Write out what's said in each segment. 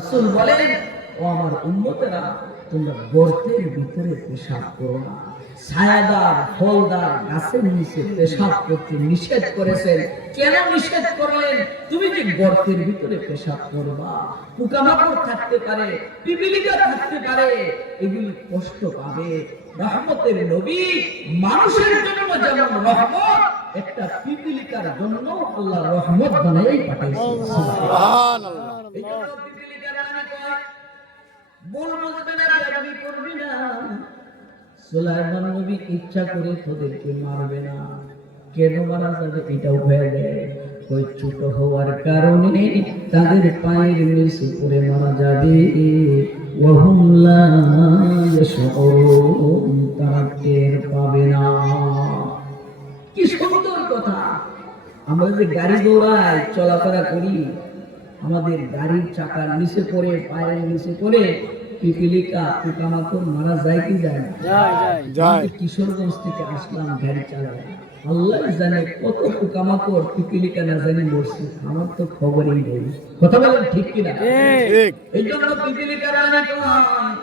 রাসূল বলেন, ও আমার উম্মতেরা, তোমরা গর্তের ভিতরে পেশাব করো না। ছায়াদার ফলদার গাছের নিচে পেশাব করতে নিষেধ করেছেন। কেন নিষেধ করলেন? তুমি যে গর্তের ভিতরে পেশাব করবা, পোকামাকড় থাকতে পারে, পিপিলিকা থাকতে পারে, এগুলি কষ্ট পাবে। রহমতের নবী মানুষের জন্য যেমন রহমত, একটা পিপিলিকার জন্য আল্লাহ রহমত বানাই পাঠিয়েছেন। সুবহানাল্লাহ। এই জন্য পিপিলিকার রানী কয়, বল বুঝবে না, বেয়াদবি করবি না। সুলাইমান নবী ইচ্ছা করে তোদেরকে মারবে না। কেন মারা যাবে এটাও ভয় দেয়। ওই ছোট হওয়ার কারণে তাদের পায়ের নিচে পড়ে মারা যাবে। ওয়াহুম লা ইয়াশউরুন, তারা টের পাবে না। কি সুন্দর কথা! আমরা যে গাড়ি দৌড়াই, চলাফেরা করি, আমাদের গাড়ির চাকার নিচে পড়ে, পায়ের নিচে পড়ে পিপিলিকা পোকামাকড় মারা যায় কি যায় না? যায়। কিশোরগঞ্জ থেকে আসলাম গাড়ি চালায়, আল্লাহ জানে কত পোকামাকড় পিপিলিকা না জানি মরছে, আমার তো খবরই নেই। কথা বলেন ঠিক কিনা? এই জন্য পিপিলিকা রানী কয়,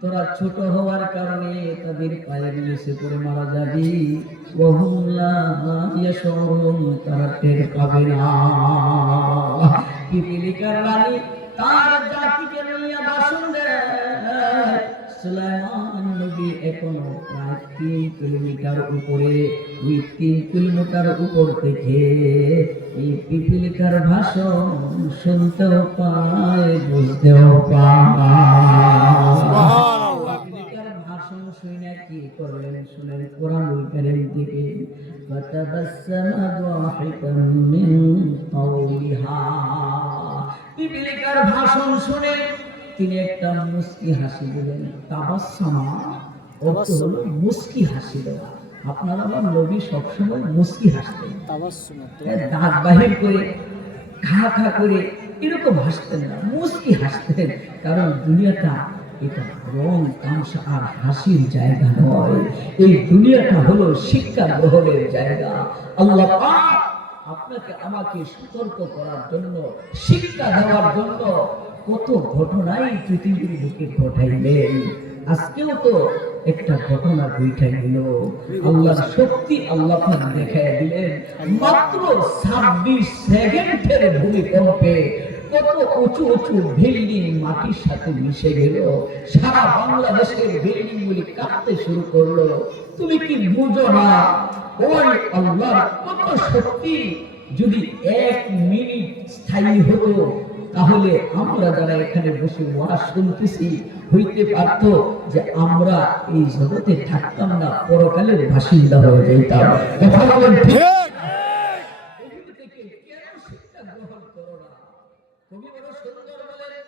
তোরা ছোট হওয়ার কারণে তাদের পায়ের নিচে পড়ে মারা যাবি। ওয়াহুম লা ইয়াশউরুন, তারা টের পাবে না। পিপিলিকার রানী তার জাতিকে নিয়ে ভাষণ দেয়। সুলাইমান নবী এখনো প্রায় 3 কিলোমিটার উপরে, ওই 3 কিলোমিটার উপর থেকে এই পিপিলিকার ভাষণ শুনতেও পায়, বুঝতেও পায়। ভাষণ শুনে কি করলেন শুনেন কোরআনুল কারীম থেকে, ফাতাবাসসামা দাহিকাম মিন কাওলিহা। পিপিলিকার ভাষণ শুনে তিনি একটা মুস্কি হাসি দিলেন। তাবাসসামা অর্থ হলো মুস্কি হাসি দেওয়া। আপনারা আমার নবী সবসময় মুস্কি হাসতেন, দাঁত বাহির করে খা খা করে এরকম হাসতেন না, মুস্কি হাসতেন। কারণ দুনিয়াটা এটা রং তামসা আর হাসির জায়গা নয়। এই দুনিয়াটা হলো শিক্ষা গ্রহণের জায়গা। আল্লাহ পাক আপনাকে আমাকে সতর্ক করার জন্য, শিক্ষা দেওয়ার জন্য কত ঘটনাই পৃথিবীর বুকে ঘটাইলেন। আজকেও তো একটা ঘটনা বইটা গেল। আল্লাহর শক্তি আল্লাহ পাক দেখায় দিলেন। মাত্র 26 সেকেন্ডের ভূমিকম্পে কত উঁচু উঁচু বিল্ডিং মাটির সাথে মিশে গেল। সারা বাংলাদেশের বিল্ডিং গুলি কাঁপতে শুরু করলো। তুমি কি বুঝো না ওই আল্লাহর কত শক্তি? যদি 1 মিনিট স্থায়ী হতো, তাহলে আমরা যারা এখানে বসে ওয়াজ শুনতেছি, হইতে পারত যে আমরা এই জগতে থাকতাম না, পরকালের বাসিন্দা হয়ে যেতাম। কথা বলেন ঠিক? এগুলো থেকে কেন শিক্ষা গ্রহণ করো না? কবি বড় সুন্দর বলেন,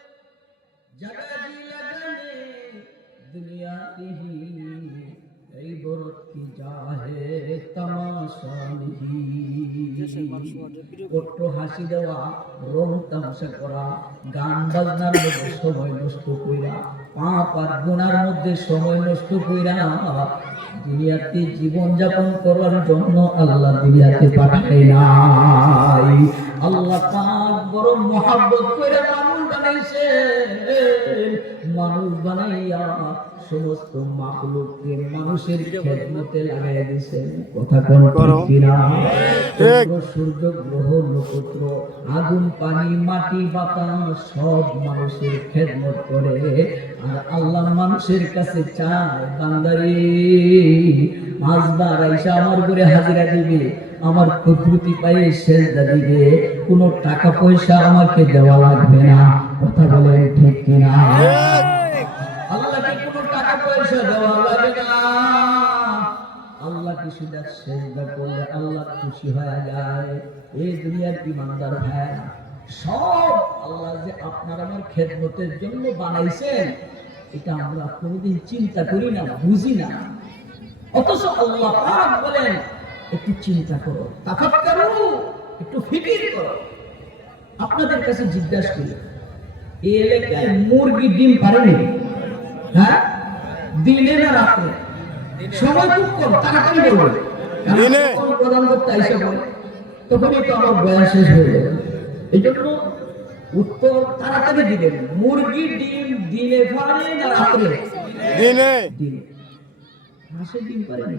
জাগাজি লাগানে দুনিয়া ইহি ইবরত কি জাহে তামাশা নিহি। কত হাসি দেওয়া, রং তামাশা করা, গান বাজনার মধ্যে সময় নষ্ট কইরা, পাপ আর গুনার মধ্যে সময় নষ্ট কইরা দুনিয়াতে জীবন যাপন করার জন্য আল্লাহ দুনিয়াতে পাঠায় নাই। আল্লাহ পাক বড় মহব্বত করে মানুষ বানাইছে। মানুষ বানাইয়া সমস্ত মাখলুককে মানুষের খেদমতে লাগাইয়া দিয়েছেন। কথা কোন ঠিক কিনা? সূর্য গ্রহ নক্ষত্র, আগুন পানি মাটি বাতাস সব মানুষের খেদমত করে। আর আল্লাহ মানুষের কাছে চায়, বান্দারে মাঝবার আইসা আমার ঘরে হাজিরা দিবে, আমার কুদরতি পায়ে সেজদা দিবে, কোনো টাকা পয়সা আমাকে দেওয়া লাগবে না। কথা বলেন ঠিক কিনা? আল্লাহকে কোনো টাকা পয়সা দেওয়া লাগে না। আল্লাহকে শুধু সেজদা করলে আল্লাহ খুশি হয়ে যায়। এই দুনিয়ার ইমানদার ভাই, সব আল্লাহ যে আপনার আমার খেদমতের জন্য বানাইছেন, এটা আমরা কোনোদিন চিন্তা করি না, বুঝি না। অথচ আল্লাহ পাক বলেন, একটু চিন্তা করো, তাফাক্কারু, একটু ফিকির করো। আপনাদের কাছে জিজ্ঞাসা করি, এই এলাকায় মুরগি ডিম পারেনি? হ্যাঁ, দিনে না রাত্রে? সময় খুব কম, তাড়াতাড়ি বলবে। দিনে প্রধান করতে আইসা বলে, তখনই তো আমার বয়স শেষ হয়ে যাবে। এই জন্য উত্তর তাড়াতাড়ি দিবেন। মুরগি ডিম দিনে পারে না রাত্রে? দিনে। দিনে। হাঁসে ডিম পারে না?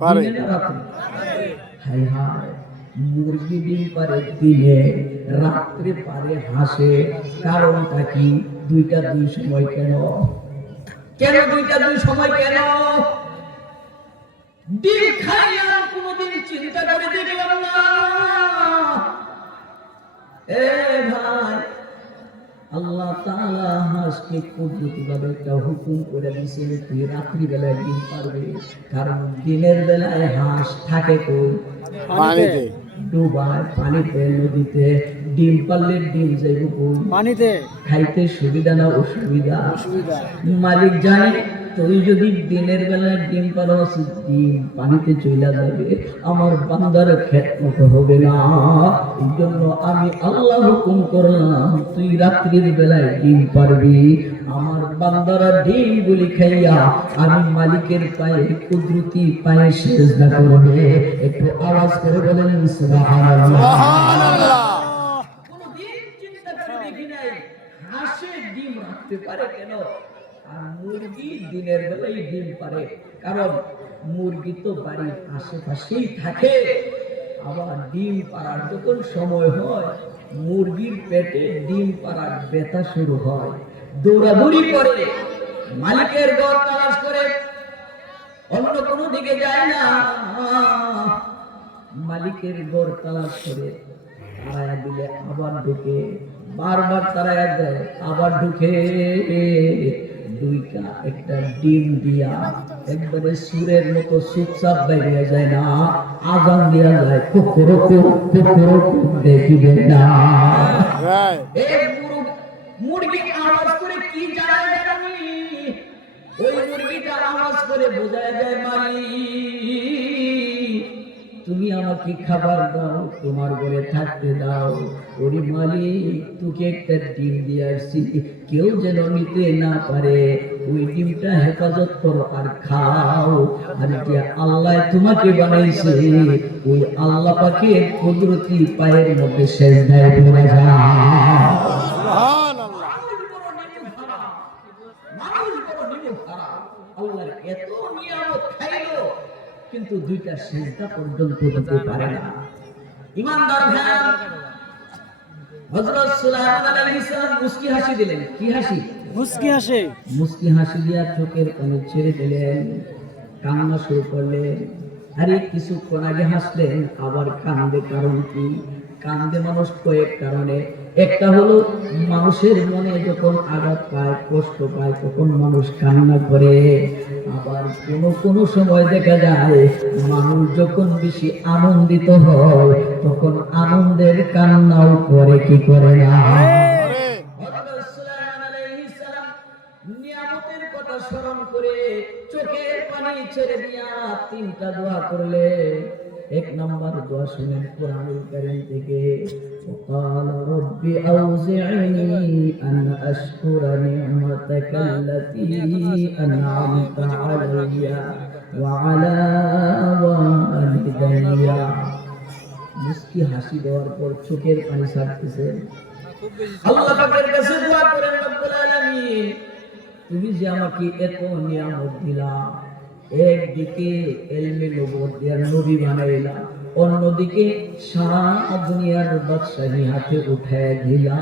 পারে। দিনে না রাত্রে? হায় হায়, মুরগি ডিম পারে দিনে, রাত্রে পারে হাঁসে। কারণটা কি? দুইটা দুই সময় কেন? কেন দুইটা দুই সময় কেন? ডিম খাইয়া কোনদিন চিন্তা করে দেখলাম না। এ ভাই, আল্লাহ তাআলা হাঁসকে কুদরতিভাবে একটা হুকুম করে দিয়েছেন, তুই রাত্রি বেলায় ডিম পারবে। কারণ দিনের বেলায় হাঁস থাকে কই? পানিতে। ডুবায় পানিতে, নদীতে। ডিম পারলে ডিম যাইব কই? পানিতে। খাইতে সুবিধা না অসুবিধা? অসুবিধা। মালিক জানে তুই যদি দিনের বেলায় ডিম পারস, ডিম পানিতে চইলা যাবে, আমার বান্দার খেদমত হবে না। এই জন্য আমি আল্লাহ হুকুম করলাম, তুই রাত্রির বেলায় ডিম পারবি। আমার বান্দারা ডিম গুলি খাইয়া আমি মালিকের পায়ে, কুদরতি পায়ে সিজদা করবে। একটু আওয়াজ করে বলেন সুবহানাল্লাহ। সুবহানাল্লাহ। কোনদিন চিন্তা করে দেখি নাই হাঁসে ডিম রাখতে পারে কেন, আর মুরগি দিনের বেলায় ডিম পারে। কারণ মুরগি তো বাড়ির আশেপাশেই থাকে। আবার ডিম পাড়ার যখন সময় হয়, মুরগির পেটে ডিম পাড়ার ব্যথা শুরু হয়, দৌড়াদৌড়ি করে, মালিকের ঘর তালাশ করে, অন্য কোনো দিকে যায় না। মালিকের ঘর তালাশ করে, তারায়া দিলে আবার ঢুকে, বারবার তারায়া দেয়, আবার ঢুকে। দুইটা একটা ডিম দিয়া একবারে সুরের মতো চুপচাপ বেরিয়ে যায় না, আজান দিয়া যায়, কুকুরকু কুকুরকু দেখিবে না। এই মুরগি আওয়াজ করে কি জানায় জানি? ওই মুরগিটা আওয়াজ করে বোঝায় যায়, মালিক তুমি আমাকে খাবার দাও, তোমার ঘরে থাকতে দাও। ওরে মালিক, তোকে একটা ডিম দিয়ে আসছি, কেউ যেন নিতে না পারে। ওই ডিমটা হেফাজত করো আর খাও। আর যে আল্লাহ তোমাকে বানাইছে, ওই আল্লাহ পাকের কুদরতি পায়ের মধ্যে সেজদায় পড়ে যাও। সুবহানাল্লাহ। মানুষ বড় নিমক হারাম। আল্লাহর এত নিয়ামত খাইলো, কিন্তু দুইটা সিজদা পর্যন্ত দিতে পারে না। ইমানদার ভাই, হযরত সুলাইমান আলাইহিস সালাম মুস্কি হাসি দিলেন। কি হাসি? মুস্কি হাসে। মুস্কি হাসি দিয়া চোখের পানি ছেড়ে দিলেন, কান্না শুরু করলেন। আরে কিছুক্ষণ আগে হাসলেন, আবার কান্দে। কারণ কি? কান্দে মানুষ কয়েক কারণে। একটা হলো মানুষের মনে যখন আঘাত পায়, কষ্ট পায়, তখন মানুষ কান্না করে। আবার কোন সময় দেখা যায় মানুষ যখন বেশি আনন্দিত হয়, তখন আনন্দের কান্নাও করে, কি করে না? নিয়ামতের কথা স্মরণ করে চোখের পানি ছেড়ে দিয়া তিনটা দোয়া করলে। এক নাম্বার দোয়া শুনেন কোরআনুল কারীম থেকে, وقال رب أوزعني أن أشكر نعمتك التي أنعمت علي وعلى والدي। মুস্কি হাসি দেওয়ার পর চোখের পানি ছাড়তেছে। আল্লাহ পাকের কাছে দোয়া করেন, রব্বুল আলামিন তুমি যে আমাকে এত নিয়ামত দিলা, একদিকে ইলমে নবুয়ত দিয়া নবী বানাইলা, অন্যদিকে সারা দুনিয়ার বাদশাহী হাতে উঠায় দিলা।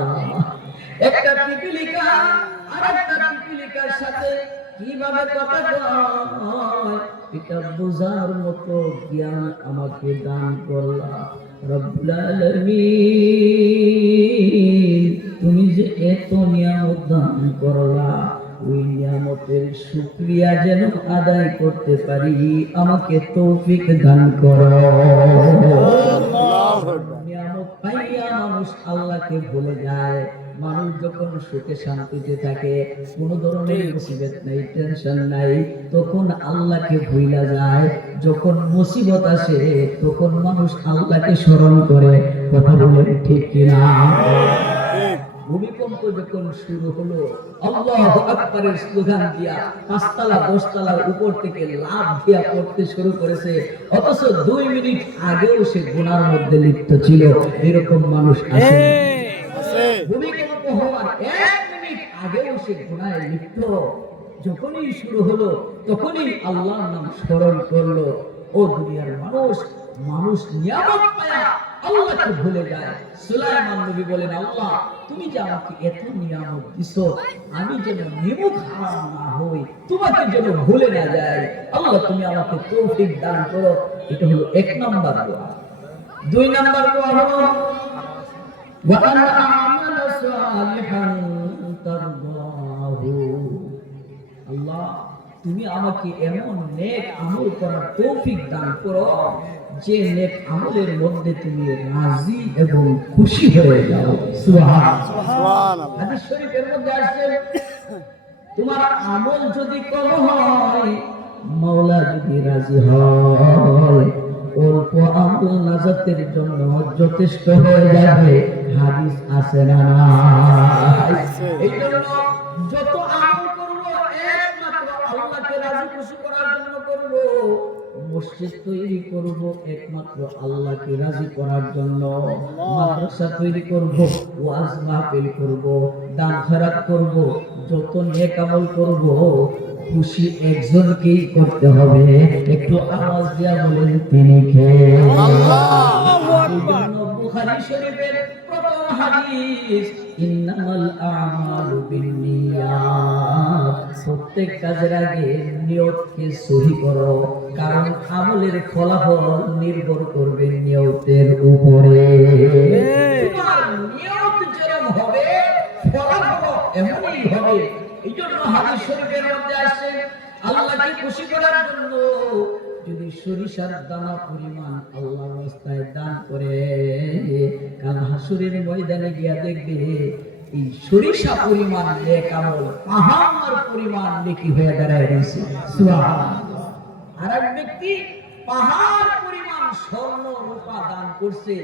একটা পিপিলিকা আরেকটা পিপিলিকার সাথে কিভাবে কথা কয়, এটা বোঝার মতো জ্ঞান আমাকে দান করলা। রব্বুল আলামিন তুমি যে এত নিয়ামত দান করলা, ওই নিয়ামতের শুকরিয়া যেন আদায় করতে পারি, আমাকে তৌফিক দান করো। নিয়ামত পাইয়া মানুষ আল্লাহকে ভুলে যায়। মানুষ যখন সুখে শান্তিতে থাকে, কোনো ধরনের মুসিবত নাই, টেনশন নাই, তখন আল্লাহকে ভুলা যায়। যখন মুসিবত আসে, তখন মানুষ আল্লাহকে স্মরণ করে। কথা বলে ঠিক কিনা? ভূমিকম্প যখন শুরু হলো, আল্লাহু আকবারের স্লোগান দিয়া 5 তলা 10 তলার উপর থেকে লাফ দিয়া পড়তে শুরু করেছে, অথচ 2 মিনিট আগেও সে গুনার মধ্যে লিপ্ত ছিল। এরকম মানুষ আছে। এক মিনিট আগেও সে গুনাহে লিপ্ত, যখনই শুরু হলো তখনই আল্লাহর নাম স্মরণ করলো। ও দুনিয়ার মানুষ, মানুষ নিয়ামত পায়া আল্লাহকে ভুলে যায়। সুলাইমান নবী বলেন, আল্লাহ তুমি যে আমাকে এত নিয়ামত দিছো, আমি যেন নিমুখ হারাম না হই, তোমাকে যেন ভুলে না যাই, আল্লাহ তুমি আমাকে তৌফিক দান করো। এটা হলো এক নাম্বার দোয়া। দুই নাম্বার দোয়া হলো ওয়া আনা আমালা সালিহান তারদাহু। আল্লাহ তুমি আমাকে এমন নেক আমল করার তৌফিক দান করো যে নেক আমলের মধ্যে তুমি রাজি এবং খুশি হয়ে যাও। সুবহানাল্লাহ। সুবহানাল্লাহ। হাদিস শরীফের মধ্যে আসছে, তোমার আমল যদি কম হয়, মাওলা যদি রাজি হয়, অল্প আমল নাজাতের জন্য যথেষ্ট হয়ে যাবে। হাদিস আছে না? এই জন্য যত আমল করব একমাত্র আল্লাহকে রাজি খুশি করার জন্য করব। মসজিদ তৈরি করব একমাত্র আল্লাহকে রাজি করার জন্য। মাদ্রাসা তৈরি করব, ওয়াজ মাহফিল করব, দান খয়রাত করব, যত নেক আমল করব খুশি একজনকেই করতে হবে। একটু আওয়াজ দিয়া বলেন তিনি কে? আল্লাহু আকবার। বুখারী শরীফের প্রথম হাদিস, ইন্নামাল আমালু বিন্নিয়াত। প্রত্যেক কাজের আগে নিয়তকে সহি করো, কারণ আমলের ফলাফল নির্ভর করবে নিয়তের উপরে। তোমার নিয়ত যেরকম হবে ফলাফল এমনই হবে। এই জন্য হাদিস শরীফের মধ্যে আসছে, আল্লাহকে খুশি করার জন্য যদি সরিষার দানা পরিমাণ আল্লাহর রাস্তায় দান করে, কাল হাসরের ময়দানে গিয়া দেখবে এই সরিষা পরিমাণ নেক আমল পাহাড় পরিমাণ নেকি হয়ে দাঁড়ায় রয়েছে। সুবহানাল্লাহ। আর এক ব্যক্তি পাহাড় পরিমাণ স্বর্ণ রূপা দান করছে,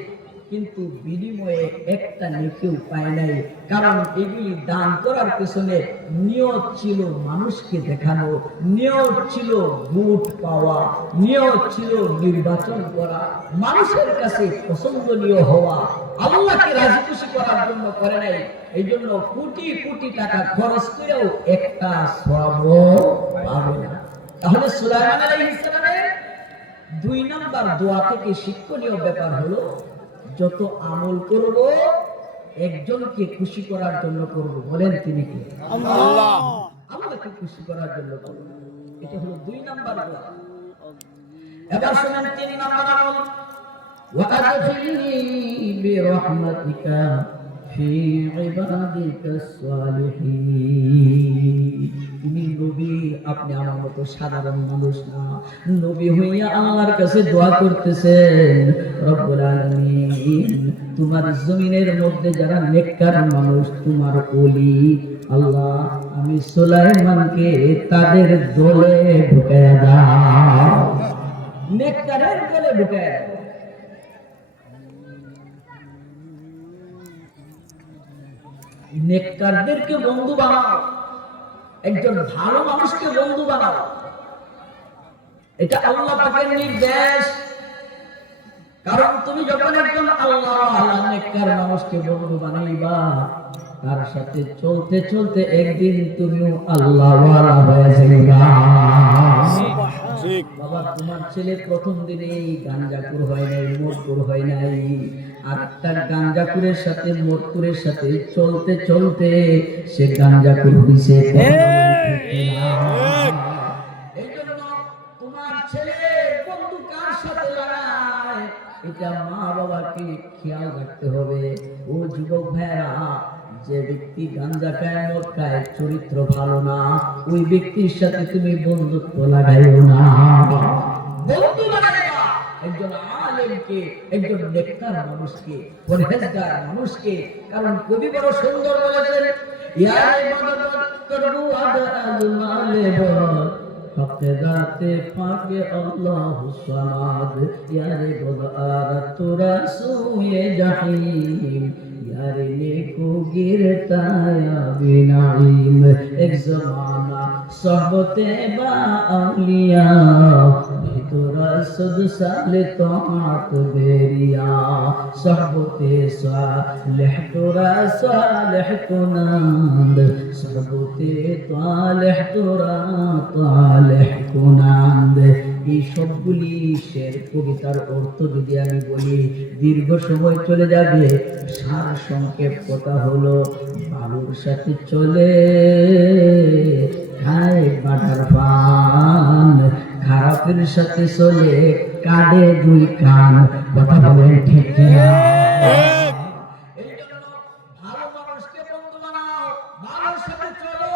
কিন্তু বিনিময়ে একটা নেকিও পায় নাই। কারণ এগুলি দান করার পেছনে নিয়ত ছিল মানুষকে দেখানো, নিয়ত ছিল ভোট পাওয়া, নিয়ত ছিল নির্বাচন করা, মানুষের কাছে পছন্দনীয় হওয়া, আল্লাহকে রাজি খুশি করার জন্য করে নাই। এই জন্য কোটি কোটি টাকা খরচ করেও একটা সওয়াবও পাবে না। তাহলে সুলাইমান আলাইহিস সালামের 2 নাম্বার দোয়া থেকে শিক্ষণীয় ব্যাপার হলো, যত আমল করব একজনকে খুশি করার জন্য করব। বলেন তিনি কে? আল্লাহ। আল্লাহকে খুশি করার জন্য করব। এটা হলো 2 নাম্বার দোয়া। এবার শুনেন 3 নাম্বার আমল, ওয়া আদখিলনি বিরহমাতিকা ফি ইবাদিকাস সালিহিন। তুমি নবী, আপনি আমার মতো সাধারণ মানুষ না, নবী হইয়া আল্লাহর কাছে দোয়া করতেছেন, রব্বুল আলামিন তোমার জমিনের মধ্যে যারা নেককার মানুষ, তোমার ওলি, আল্লাহ আমি সুলাইমানকে তাদের দলে ঢুকায়া দাও, নেককারের দলে ঢুকায়া দাও। নেককারদেরকে বন্ধু বানাও, একজন ভালো মানুষকে বন্ধু বানাও। এটা আল্লাহ পাকের নির্দেশ। কারণ তুমি যখন একজন আল্লাহওয়ালা নেককার মানুষকে বন্ধু বানাইবা, তার সাথে চলতে চলতে একদিন তুমিও আল্লাহওয়ালা হয়ে যাইবা। বাবা, তোমার ছেলে প্রথম দিনেই গাঞ্জাকুর হয় নাই, মদকুর হয় নাই, আর তার গাঞ্জাকুরের সাথে মদকুরের সাথে চলতে চলতে সে গাঞ্জাকুর হইছে। এই জন্য তোমার ছেলে বন্ধু কার সাথে লাগায়, এটা মা বাবাকে খেয়াল রাখতে হবে। ও যুবক ভাইরা, যে ব্যক্তি গাঞ্জা খায়, মদ খায়, চরিত্র ভালো না, ওই ব্যক্তির সাথে তুমি বন্ধুত্ব লাগাইও না। বন্ধু লাগাইবা একজন আলেমকে, একজন নেককার মানুষকে, পরহেজগার মানুষকে। কারণ কবি বড় সুন্দর বলেছেন, ইয়া ইবাদত করবু আদাল মালে বল, হকে জাতে পাকে আল্লাহু সামাদ, ইয়া রে বদার তোরা সুয়ে জাহিম, यारे को गिरता बिनाइम। एक जमाना सोहबते बा औलिया তোরা শুধু সালে তাআত বেরিয়া সহবতে সালেহ তোরা সালেহ কুনান্দ সহবতে তালেহ তোরা তালেহ কুনান্দ। এই সবগুলি শের কবিতার অর্থ যদি আমি বলি দীর্ঘ সময় চলে যাবে। সার সংক্ষেপ কথা হলো, বালুর সাথে চলে খায় বাটার পান, খারাপের সাথে চলে কাঁদে দুই কান। কথা বলেন ঠিক কিনা? এই জন্য ভালো মানুষকে বন্ধু বানাও, ভালোর সাথে চলো।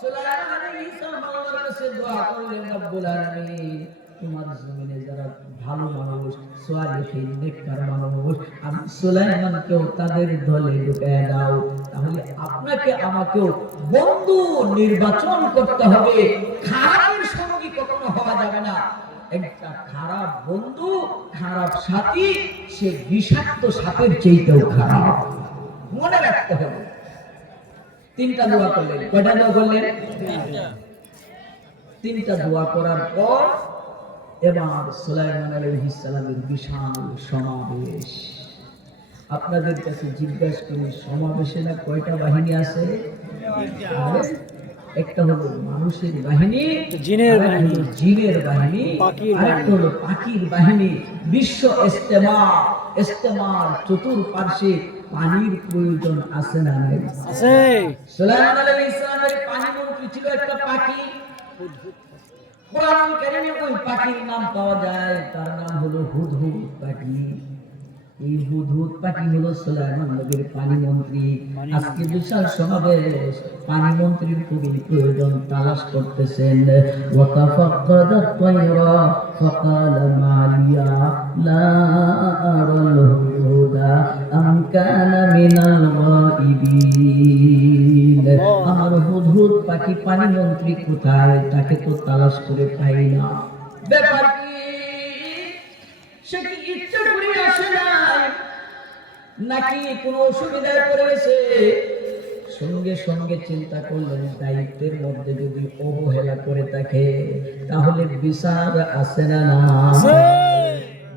সুলাইমান আলাইহিস সালাম আল্লাহর কাছে দোয়া করলেন, রব্বুল আলামিন তোমার জমিনে যারা ভালো মানুষ, সালিহিন নেককার মানুষ, আমি সুলাইমানকেও তাদের দলে ঢুকিয়ে দাও। তাহলে আপনাকে আমাকেও বন্ধু নির্বাচন করতে হবে। খারাপের সঙ্গী কখনো হওয়া যাবে না। একটা খারাপ বন্ধু, খারাপ সাথী, সে বিষাক্ত সাপের চেয়েও খারাপ। মনে রাখতে হবে। তিনটা দোয়া করলেন। কয়টা দোয়া করলেন? তিনটা দোয়া করার পর এবার সুলাইমান আলাইহিস সালামের বিশাল সমাবেশ। আপনাদের কাছে জিজ্ঞাসা করি, সমাবেশে না কয়টা বাহিনী আছে? একটা হলো মানুষের বাহিনী, জিনের বাহিনী, আরেকটা হলো পাখির বাহিনী। বিশ্ব ইজতেমা, ইজতেমার চতুর্পার্শ্বে পানির প্রয়োজন আছে না নাই? আছে। সুলাইমান আলাইহিস সালামের পানি মন্ত্রী ছিল একটা পাখি। কোরআন কারীমে ওই পাখির নাম পাওয়া যায়, তার নাম হলো হুদহুদ পাখি। এই হুদহুদ পাখি হলো সুলাইমান নবীর পানি মন্ত্রী। আজকে বিশাল সমাবেশ, পানি মন্ত্রীর খুবই প্রয়োজন, তালাশ করতেছেন। ওয়াতাফাক্কাদা তায়রা ফাকালা মালিয়া লা আরাল হুদা আম কানা মিনাল গায়িবিন। আমার হুদহুদ পাখি পানি মন্ত্রী কোথায়? তাকে তো তালাশ করে পাই না। ব্যাপার কি? সে কি ইচ্ছা করে আসে নাই নাকি কোনো অসুবিধায় পড়ে গেছে? সঙ্গে সঙ্গে চিন্তা করলেন, দায়িত্বের মধ্যে যদি অবহেলা করে থাকে তাহলে বিচার আছে না?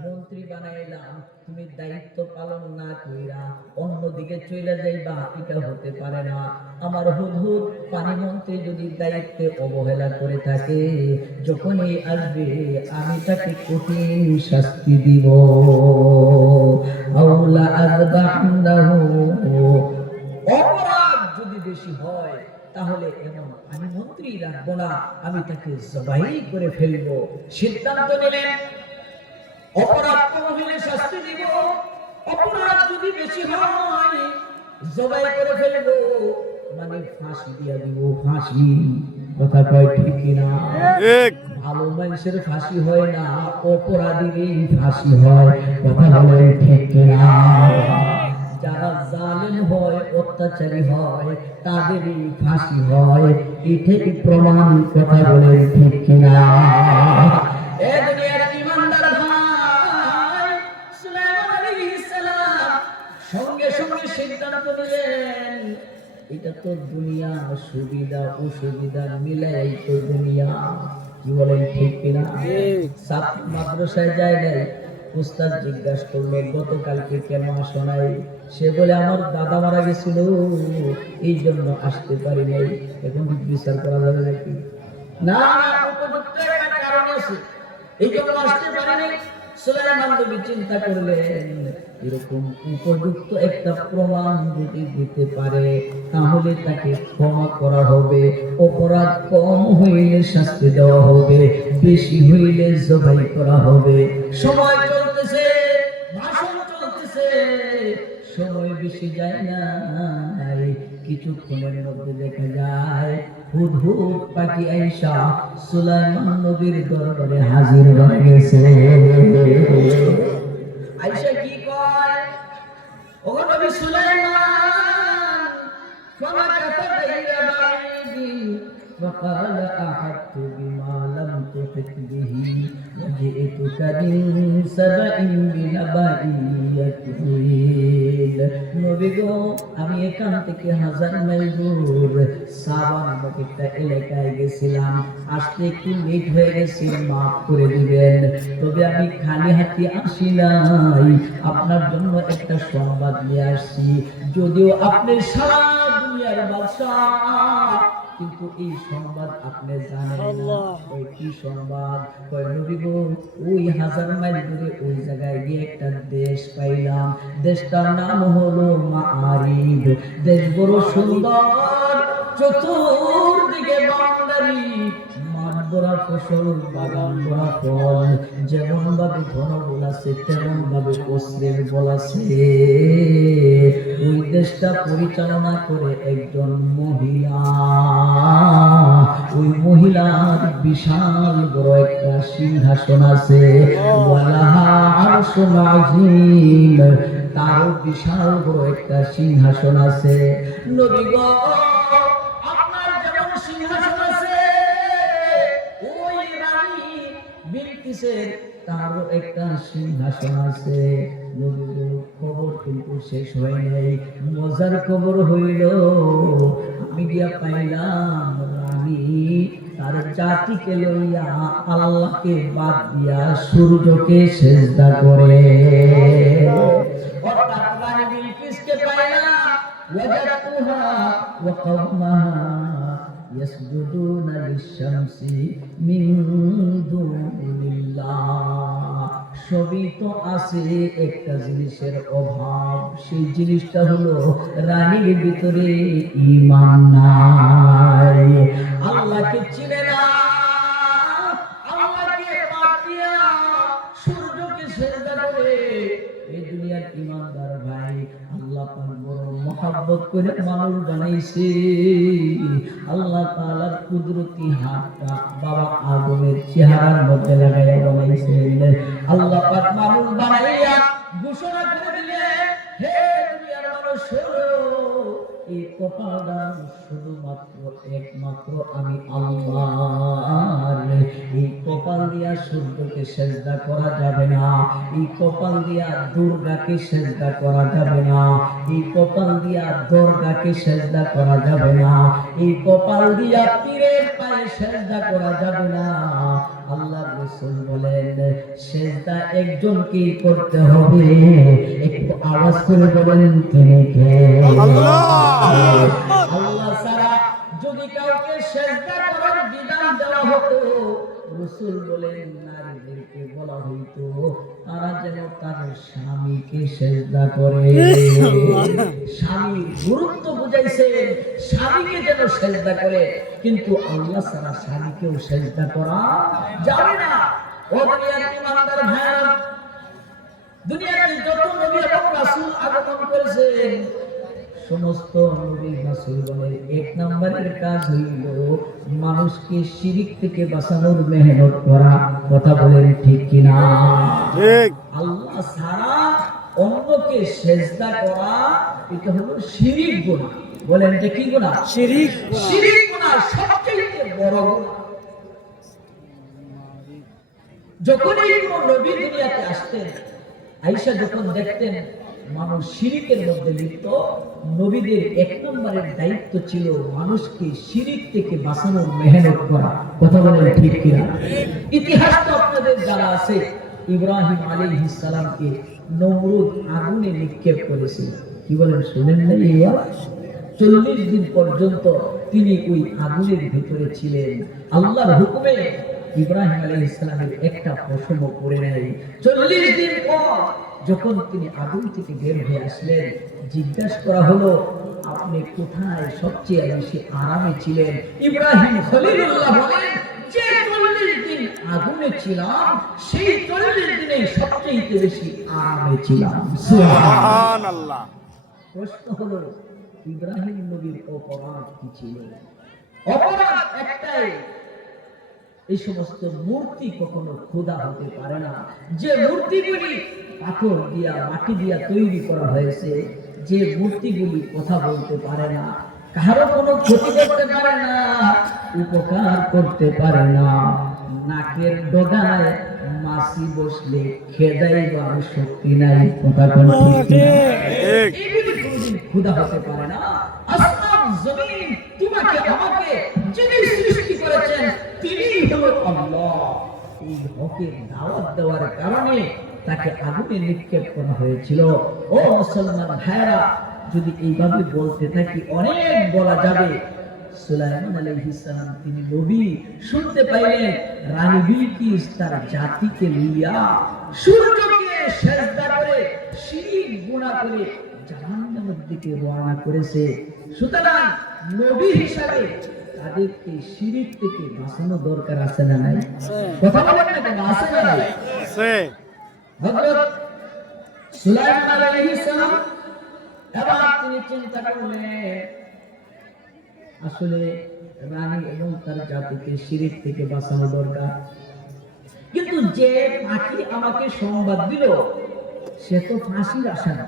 মন্ত্রী বানাইলাম, তুমি দায়িত্ব পালন না কইরা অন্যদিকে চলে যাইবা, এটা হতে পারে না। আমার হুদহুদ পানি মন্ত্রী যদি দায়িত্বে অবহেলা করে থাকে, যখনই আসবে আমি তাকে কঠিন শাস্তি দিব। আউলা আযবাহনাহু, অপরাধ যদি বেশি হয় তাহলে এমন পানি মন্ত্রী রাখবো না, আমি তাকে জবাই করে ফেলবো। সিদ্ধান্ত নিলেন, অপরাধ কম হলে শাস্তি দিব, অপরাধ যদি বেশি হয় জবাই করে ফেলবো, মানে ফাঁসি দিয়া দিব। ফাঁসি, কথা কয় ঠিক কিনা? ভালো মানুষের ফাঁসি হয় না, অপরাধীর ফাঁসি হয়। কথা বলে ঠিক কিনা? যারা জালেম হয়, অত্যাচারী হয়, তাদেরই ফাঁসি হয়, এটাই প্রমাণ। কথা বলে ঠিক কিনা? সঙ্গে সঙ্গে সিদ্ধান্ত নিলেন, এটা তো দুনিয়া, সুবিধা অসুবিধা মিলাই তো দুনিয়া। কি বলেন ঠিক কিনা? ছাত্র মাদ্রাসায় যায় নাই, উস্তাদ জিজ্ঞাসা করলো গতকালকে কেন আসো নাই? সে বলে আমার দাদা মারা গেছিল, এই জন্য আসতে পারি নাই। এখন বিচার করা যাবে নাকি? না, উপযুক্ত একটা কারণ আছে, এই জন্য আসতে পারি নাই। সুলাইমান নবী চিন্তা করলেন, এরকম উপযুক্ত একটা প্রমাণ যদি দিতে পারে তাহলে তাকে ক্ষমা করা হবে। অপরাধ কম হইলে শাস্তি দেওয়া হবে, বেশি হইলে জবাই করা হবে। সময় চলতেছে, ভাষণ চলতেছে, সময় বেশি যায় না। কিছুক্ষণের মধ্যে দেখা যায় হুদহুদ পাখি আয়েশা সুলাইমান নবীর দরবারে হাজির হয়ে গেছে। আয়েশা কি কয়, ও নবী সুলাইমান, ফামাকাতা গায়রা বাঈদি فقال أحطت بما لم تحط به وجئتك من سبأ بنبأ يقين। নবী গো, আমি এখান থেকে 1000 মাইল দূর সাবা নামক একটা এলাকায় গেছিলাম, আসতে একটু লেট হয়ে গেছে, মাফ করে দিবেন। তবে আমি খালি হাতে আসি নাই, আপনার জন্য একটা সংবাদ নিয়ে আসছি। যদিও আপনি সারা দুনিয়ার বাদশাহ, কিন্তু এই সংবাদ আপনি জানেন না। ওই কি সংবাদ? কয় নবী গো, ওই 1000 মাইল দূরে ওই জায়গায় গিয়ে একটা দেশ পাইলাম, দেশটার নাম হলো মাআরিব। দেশ বড় সুন্দর, চতুর্দিকে বাউন্ডারি, মাঠ ভরা ফসল, বাগান ভরা ফল, যেমন ভাবে ধনবল আছে তেমন ভাবে অস্ত্রের বল আছে। ওই দেশটা পরিচালনা করে একজন মহিলা। ওই মহিলার বিশাল বড় একটা সিংহাসন আছে, ওয়ালাহা আরশুন আযীম, তারও বিশাল বড় একটা সিংহাসন আছে। নবী গো, আপনার যেমন সিংহাসন আছে, ওই রানী বিলকিসের তারও একটা সিংহাসন আছে। নবীর খবর কিন্তু শেষ হয় নাই। মজার খবর হইল, আমি গিয়া পাইলাম রানী তার জাতিকে লইয়া আল্লাহকে বাদ দিয়া সূর্যকে সেজদা করে। অর্থাৎ রানী বিলকিসকে পাইলাম, ওয়াজাদতুহা ওয়া কওমাহা ইয়াসজুদুনা লিশ-শামসি মিন দুনিল্লাহ। সবই তো আছে, একটা জিনিসের অভাব, সেই জিনিসটা হলো রানীর ভিতরে ঈমান নাই, আল্লাহকে চিনে না, আল্লাহকে বাদ দিয়া সূর্যকে সিজদা করে। এই দুনিয়ার ঈমানদার ভাই, আল্লাহ পাক বড় মহব্বত করে মানুষ বানাইছে। আল্লাহ তাআলার কুদরতি হাতটা বাবা আদমের চেহারার মধ্যে লাগাইয়া বানাইছেন। আল্লাহ পাক মানুষ বানাইয়া ঘোষণা করে দিলেন, হে দুনিয়ার মানুষ শোনো, এই কপালটা শুধুমাত্র একমাত্র আমি আল্লাহর। এই কপাল দিয়া সূর্যকে সেজদা করা যাবে না, এই কপাল দিয়া দুর্গাকে সেজদা করা যাবে না, এই কপাল দিয়া দুর্গাকে সেজদা করা যাবে না, এই কপাল দিয়া পীরের পায়ে সেজদা করা যাবে না। আল্লাহ রাসূল বলেন, সেজদা একজনকেই করতে হবে। একটু আওয়াজ করে বলেন, তিনি কে? আল্লাহ। আল্লাহ ছাড়া যদি কাউকে সেজদা করার বিধান দেওয়া হতো, রাসূল বলেন নারীদেরকে বলা হইতো তারা যেন তার স্বামীকে সেজদা করে। স্বামীর গুরুত্ব বুঝাইছে, স্বামীকে যেন সেজদা করে, কিন্তু আল্লাহ ছাড়া স্বামীকেও সেজদা করা যাবে না। ও দুনিয়ার ঈমানদার ভাইরা, দুনিয়াতে যত নবী এবং রাসূল আগমন করেছেন, সমস্ত নবী রাসূলগণের এক নম্বরের কাজ হইল মানুষকে শিরিক থেকে বাঁচানোর মেহনত করা। কথা বলেন ঠিক কিনা? ঠিক। আল্লাহ ছাড়া অন্যকে সেজদা করা, এটা হলো শিরিক গুনাহ। বলেন এটা কি গুনাহ? শিরিক। শিরিক গুনাহ সবচেয়ে বড় গুনাহ। যখনই কোন নবী দুনিয়াতে আসতেন, আয়েশা যখন দেখতেন মানুষ শিরিকের মধ্যে লিপ্ত, নবীদের এক নম্বরের দায়িত্ব ছিল মানুষকে শিরিক থেকে বাঁচানোর মেহনত করা। কথা বলেন ঠিক কিনা? ইতিহাস তো আপনাদের জানা আছে, ইব্রাহিম আলাইহিস সালামকে নমরুদ আগুনে নিক্ষেপ করেছিল। কি বলেন, শুনেন না? 40 দিন পর্যন্ত তিনি ওই আগুনের ভিতরে ছিলেন। আল্লাহর হুকুমে ইব্রাহিম আলাইহিস সালামের একটা পশমও পড়ে নাই। 40 দিন পর যখন তিনি আগুন থেকে বের হয়ে আসলেন, জিজ্ঞাসা করা হলো, আপনি কোথায় সবচেয়ে বেশি আরামে ছিলেন? ইব্রাহিম খলিলুল্লাহ বলেন, যে 40 দিন আগুনে ছিলাম, সেই 40 দিনে সবচেয়ে বেশি আরামে ছিলাম। সুবহানাল্লাহ। প্রশ্ন হলো, ইব্রাহিম নবীর অপরাধ কি ছিল? অপরাধ একটাই, এই সমস্ত মূর্তি কখনো খোদা হতে পারে না। যে মূর্তিগুলি পাথর দিয়া মাটি দিয়া তৈরি করা হয়েছে, যে মূর্তিগুলি কথা বলতে পারে না, কারো কোনো ক্ষতি করতে পারে না, উপকার করতে পারে না, নাকের ডগায় মাছি বসলে খেদাইবার শক্তি নাই। কথা বলতে ঠিক। এইগুলি কোনদিন খোদা হতে পারে না। আসমান জমিন তোমাকে আমাকে যিনি সৃষ্টি করেছেন তিনিই হলো আল্লাহ। এই হকের দাওয়াত দেওয়ার কারণে তাকে আগুনে নিক্ষেপ করা হয়েছিল। ও মুসলমান ভাইরা, যদি এইভাবে বলতে থাকি অনেক বলা যাবে। সুলাইমান আলাইহিস সালাম তিনি নবী, শুনতে পাইলেন রানী বিলকিস তার জাতিকে লইয়া সূর্যকে সিজদা করে শিরক গুনাহ করে জাহান্নামের দিকে রওনা করেছে। সুতরাং নবী হিসাবে তাদেরকে শিরক থেকে বাঁচানো দরকার আছে না নাই? কথা বলেন না কেন, আছে না নাই? আছে। হযরত সুলাইমান আলাইহিস সালাম এবার তিনি চিন্তা করলেন আসলে রানী এবং তার জাতিকে শিরক থেকে বাঁচানো দরকার। কিন্তু যে পাখি আমাকে সংবাদ দিল সে তো ফাঁসির আসামি।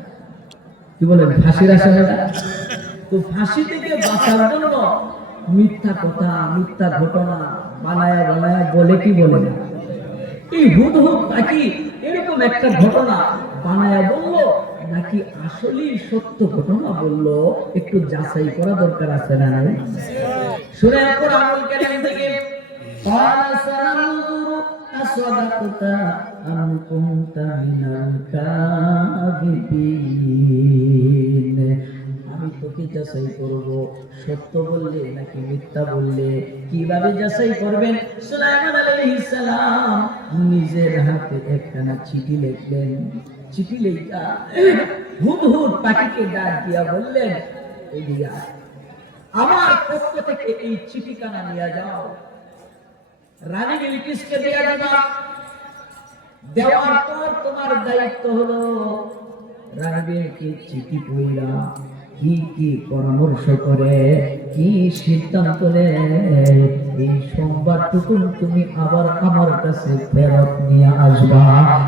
কি বলেন, ফাঁসির আসামি না? তো ফাঁসি থেকে বাঁচার জন্য মিথ্যা কথা, মিথ্যা ঘটনা বানায়া বানায়া বলে কি বলে না? এই হুদহুদ পাখি এরকম একটা ঘটনা বানায়া বললো নাকি আসলে সত্য ঘটনা বললো, একটু যাচাই করা দরকার আছে না নাই? সূরা কোরআনুল কারীম থেকে ক্বালা সানানজুরু আসাদাকতা আম কুনতা মিনাল কাযিবিন। আমি তোকে যাচাই করব সত্য বললে নাকি মিথ্যা বললে। কিভাবে যাচাই করবেন? সুলাইমান আলাইহিস সালাম নিজের হাতে একখানা চিঠি লিখলেন। চিঠি লেখা হুদহুদ পাখিকে ডাক দিয়া বললেন, এদিকে আয়, আমার পক্ষ থেকে এই চিঠিখানা নিয়ে যাও, রানী বিলকিসকে দিয়ে দিবা। দেওয়ার পর তোমার দায়িত্ব হলো রানী বিলকিস চিঠি পড়া কি কি পরামর্শ করে, কি সিদ্ধান্ত নেয়, এই সংবাদটুকু তুমি আবার আমার কাছে ফেরত নিয়ে আসবা।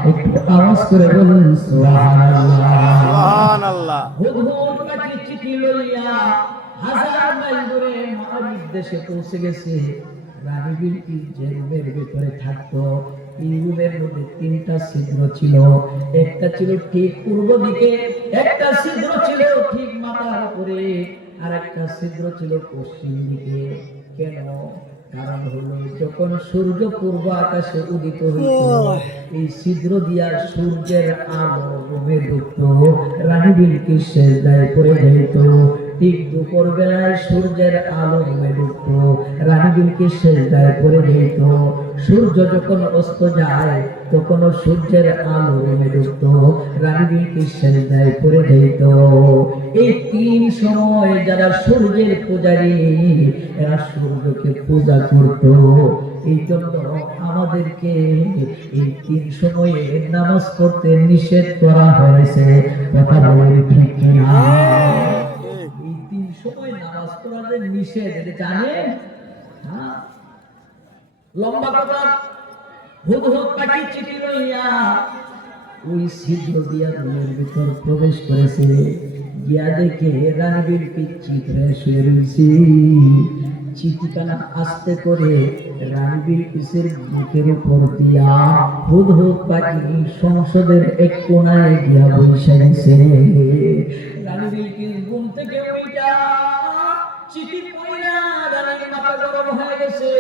একটু আওয়াজ করে বলুন সুবহানাল্লাহ। সুবহানাল্লাহ। হুদহুদ পাখি চিঠি লইয়া হাজার মাইল দূরে মহারিব দেশে পৌঁছে গেছে। রানী বিলকিস যে রুমের ভিতরে থাকতো, এই রুমের মধ্যে তিনটা ছিদ্র ছিল। একটা ছিল ঠিক পূর্ব দিকে, একটা ছিদ্র ছিল ঠিক মাথার উপরে, আর একটা ছিদ্র ছিল পশ্চিম দিকে। কেন? কারণ হলো যখন সূর্য পূর্ব আকাশে উদিত হইত, এই ছিদ্র দিয়া সূর্যের আলো রুমে ঢুকতো, রানী বিলকিস সিজদায় পড়ে যেত। ঠিক দুপুর বেলায় সূর্যের আলো রুমে ঢুকতো, রানী বিলকিস সিজদায় পড়ে যেত। সূর্য যখন অস্ত যায় তখন সূর্যের আলো রুমে ঢুকতো, রানী বিলকিস সিজদায় পড়ে যেত। এই তিন সময় যারা সূর্যের পূজারী, এরা সূর্যকে পূজা করত। এই জন্য আমাদেরকে এই তিন সময়ে নামাজ পড়তে নিষেধ করা হয়েছে। কথা বলেন ঠিক কিনা? এই তিন সময় নামাজ পড়াতে নিষেধ, এটা জানেন? হ্যাঁ, লম্বা কথা। হুদহুদ পাখি চিঠি লইয়া ওই ছিদ্র দিয়া রুমের ভিতর প্রবেশ করেছে। গিয়া দেখে রানী বিলকিস চিত্রে শুয়ে রয়েছে। চিঠিখানা আস্তে করে রানী বিলকিসের বুকের উপর দিয়া হুদহুদ পাখি সংসদের এক কোণায় গিয়া বসে গেছে। রানী বিলকিস ঘুম থেকে উঠা চিঠি পড়া রানীর মাথা গরম হয়ে গেছে।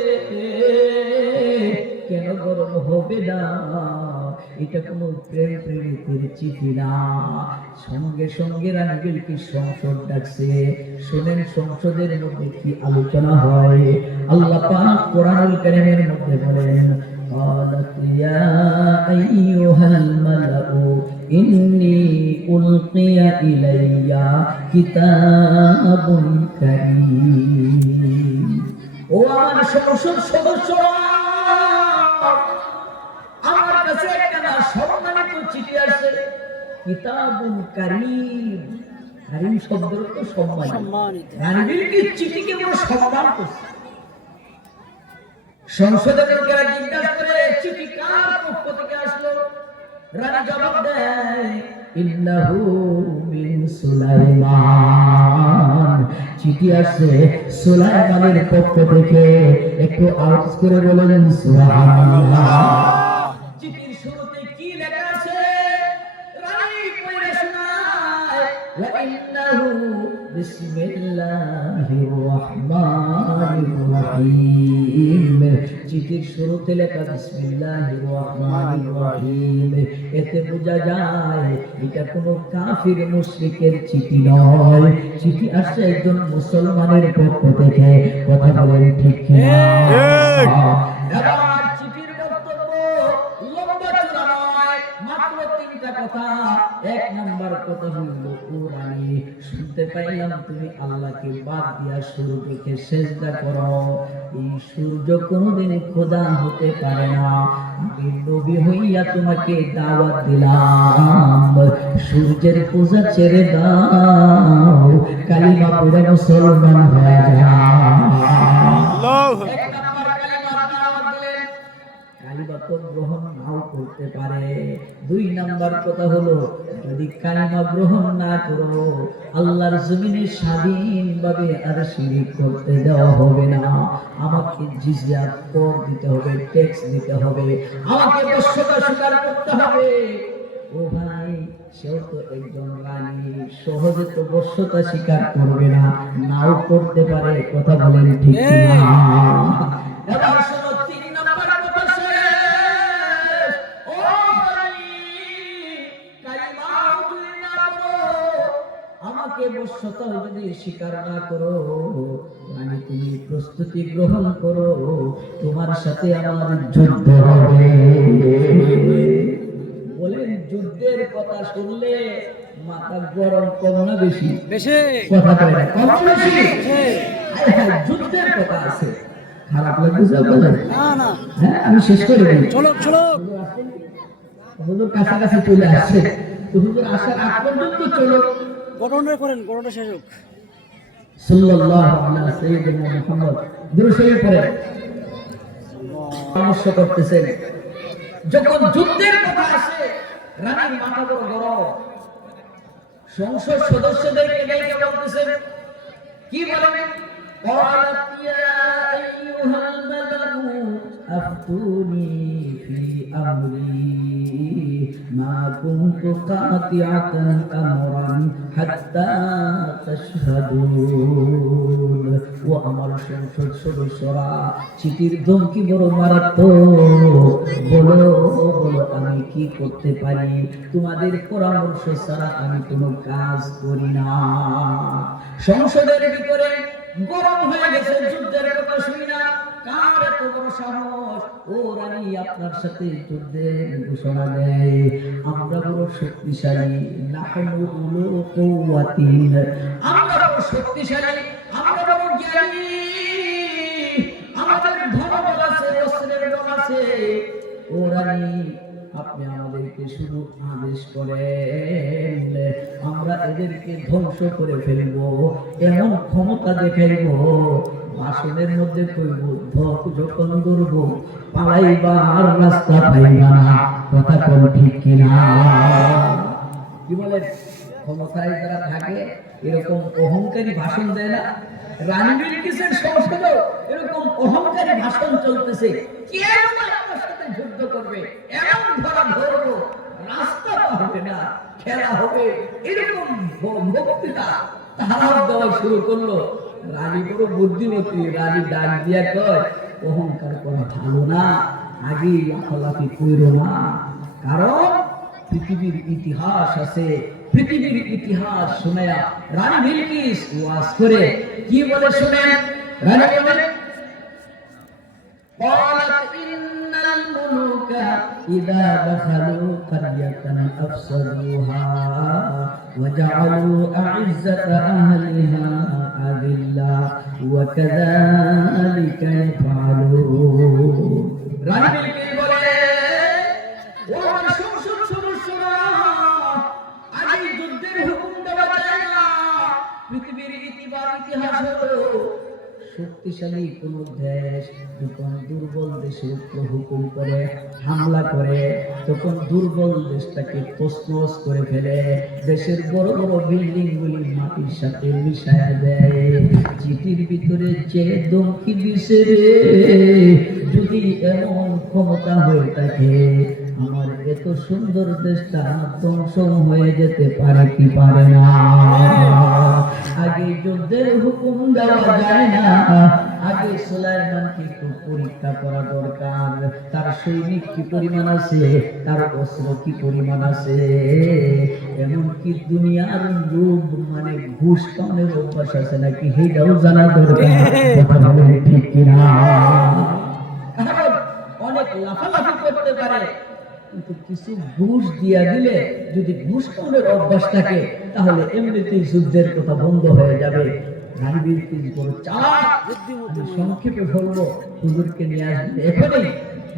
কেন গরম হবে না? এটা কোনো প্রেম প্রেমিকের চিঠি না। সঙ্গে সঙ্গে রানী বিলকিস সংসদ ডাকছে। শোনেন সংসদের মধ্যে কি আলোচনা হয়। আল্লাহ পাক কোরআনুল কারীমের মধ্যে বলেন, قالت يا أيها الملأ إني ألقي إلي كتاب كريم। ও আমার সংসদ সদস্যরা, আমার কাছে একটা সম্মানিত চিঠি আসছে। কিতাবুন কারীম। কারীম শব্দের অর্থ সম্মানিত। রানী বিলকিস চিঠিকে বড় সম্মান করছে। সংসদের লোকেরা জিজ্ঞাসা করে চিঠি কার পক্ষ থেকে আসলো? রানী জবাব দেয়, ইন্নাহু মিন সুলাইমান। চিঠি আসছে সুলাইমানের পক্ষ থেকে। একটু আওয়াজ করে বলেন সুবহানাল্লাহ। চিঠির শুরুতে কি লেখা আছে? রানী পড়ে শোনায়, ওয়া ইন্নাহু বিসমিল্লাহির রহমানির রহিম। চিঠির শুরুতে লেখা বিসমিল্লাহির রহমানির রহিম। এতে বোঝা যায় এটা কোনো কাফির মুশরিকের চিঠি নয়, চিঠি আসছে একজন মুসলমানের পক্ষ থেকে। কথা বলেন ঠিক কিনা? এবার চিঠির বক্তব্য লম্বা চূড়া নয়, মাত্র 3টা কথা। 1 নাম্বার কথা হইল কোরআনে শুনতে পাইলাম তুমি আল্লাহকে বাদ দিয়া সূর্যকে সিজদা করো। এই সূর্য কোনোদিন খোদা হতে পারে না। আমি নবী হইয়া তোমাকে দাওয়াত দিলাম, সূর্যের পূজা ছেড়ে দাও, কালিমা পড়ে মুসলমান হয়ে যাও। কালিমা তো গ্রহণ নাও করতে পারে। 2 নাম্বার কথা হলো যদি কালিমা গ্রহণ না করো আল্লাহর জমিনে স্বাধীনভাবে আর শিরিক করতে দেওয়া হবে না। আমাকে জিজিয়া কর দিতে হবে, ট্যাক্স দিতে হবে, আমাকে বশ্যতা স্বীকার করতে হবে। ও ভাই, সেও তো একজন রানী, সহজে তো বশ্যতা স্বীকার করবে না, নাও করতে পারে। কথা বলেন ঠিক না? এবার শোনো, 3 নাম্বার কথা শেষ। ও ভাই, কালিমা যদি না করো, আমাকে বশ্যতা যদি স্বীকার না করো, মানে তুমি প্রস্তুতি গ্রহণ করো, তোমার সাথে আমার যুদ্ধ হবে। বলেন, যুদ্ধের কথা শুনলে মাথা গরম কম না বেশি? বেশি। কথা কয় না, কম বেশি? যুদ্ধের কথা আছে, খারাপ লাগছে আপনাদের? না না, হ্যাঁ আমি শেষ করে দিই। চলো চলো, হুজুর কাছাকাছি চলে আসছে, তো হুজুর আসার আগ পর্যন্ত চলো, গঠনটা করেন, গঠনটা শেষ হোক। সাল্লাল্লাহু আলা সাইয়্যিদিনা মুহাম্মদ, দুরূদ শরীফ পড়েন। পরামর্শ করতেছেন, যখন যুদ্ধের কথা আসে রানীর মাথা বড় গরম। সংসদ সদস্যদেরকে ডেকে বলতেছেন, কি বলেন? قالت يا أيها الملأ أفتوني في أمري ما كنت قاطعة أمرا حتى تشهدون। ও আমার সংসদ সদস্যরা, চিঠির ধমকি বড় মারাত্মক। বলো বলো আমি কি করতে পারি? তোমাদের পরামর্শ ছাড়া আমি কোনো কাজ করি না। সংসদের ভিতরে গরম হয়ে গেছে যুদ্ধের কথা শুনি না। কার এত বড় সাহস? ও রানী আপনার সাথে যুদ্ধের ঘোষণা দেয়। আমরা বড় শক্তিশালী, নাহনু উলু কুওয়াতিন, আমরা বড় শক্তিশালী, আমরা বড় জ্ঞানী, আমাদের ধনবল আছে, অস্ত্রের বল আছে। ও রানী, আপনি আমাদেরকে শুধু আদেশ করেন, আমরা এদেরকে ধ্বংস করে ফেলবো, এমন ক্ষমতা দেখাইবো, ভাষণের মধ্যে কইব ধক যখন ধরব পালাইবার রাস্তা পাইবা না। কথা কোন ঠিক কিনা? কি বলেন? ক্ষমতায় যারা থাকে এরকম অহংকারী ভাষণ দেয় না? রানী বিলকিসের সংসদে এরকম অহংকারী ভাষণ চলতেছে, কে আপনার সাথে যুদ্ধ করবে, এমন ধরা ধরবো, রাস্তা পাবে না, খেলা হবে, এরকম বক্তৃতা তারা দেওয়া শুরু করলো। রানী বড় বুদ্ধিমতী, রানী ডাক দিয়া কয়, অহংকার করা ভালো না, আগে লাফালাফি করো না, কারণ পৃথিবীর ইতিহাস আছে। পৃথিবীর ইতিহাস শোনায়া রানী বিলকিস ওয়াজ করে কি বলে শুনেন। রানী বলেন, قالت إن الملوك إذا دخلوا قرية أفسدوها وجعلوا أعزة أهلها أذلة وكذلك يفعلون। রানী বিলকিস বলে, ও সংসদ সদস্যরা, আজ যুদ্ধের হুকুম দেওয়া যায় না। পৃথিবীর ইতিহাস হলো শক্তিশালী কোন দেশ যখন দুর্বল দেশের উপর হুকুম করে হামলা করে, তখন দুর্বল দেশটাকে তছনছ করে ফেলে, দেশের বড় বড় বিল্ডিং গুলি মাটির সাথে মিশায়া দেয়। চিঠির ভিতরে যে ধমকি দিছে রে, যদি এমন ক্ষমতা হয়ে থাকে আমার এত সুন্দর দেশটা ধ্বংস হয়ে যেতে পারে কি পারে না? আগে যুদ্ধের হুকুম দেওয়া যায় না, আগে সুলাইমানকে একটু পরীক্ষা করা দরকার। তার সৈনিক কি পরিমাণ আছে, তার অস্ত্র কি পরিমাণ আছে, এমনকি দুনিয়ার লোক মানে ঘুষ খাওয়ানোর অভ্যাস আছে নাকি সেটাও জানা দরকার। কথা বলে ঠিক কিনা? কারণ অনেক লাফালাফি করতে পারে, কিন্তু কিছু ঘুষ দিয়া দিলে যদি ঘুষ খাওয়ানোর অভ্যাস থাকে তাহলে এমনিতেই যুদ্ধের কথা বন্ধ হয়ে যাবে। রানবীর সিং বড় চালাক। আমি সংক্ষেপে বলবো, হুজুরকে নিয়ে আসবে এখনই।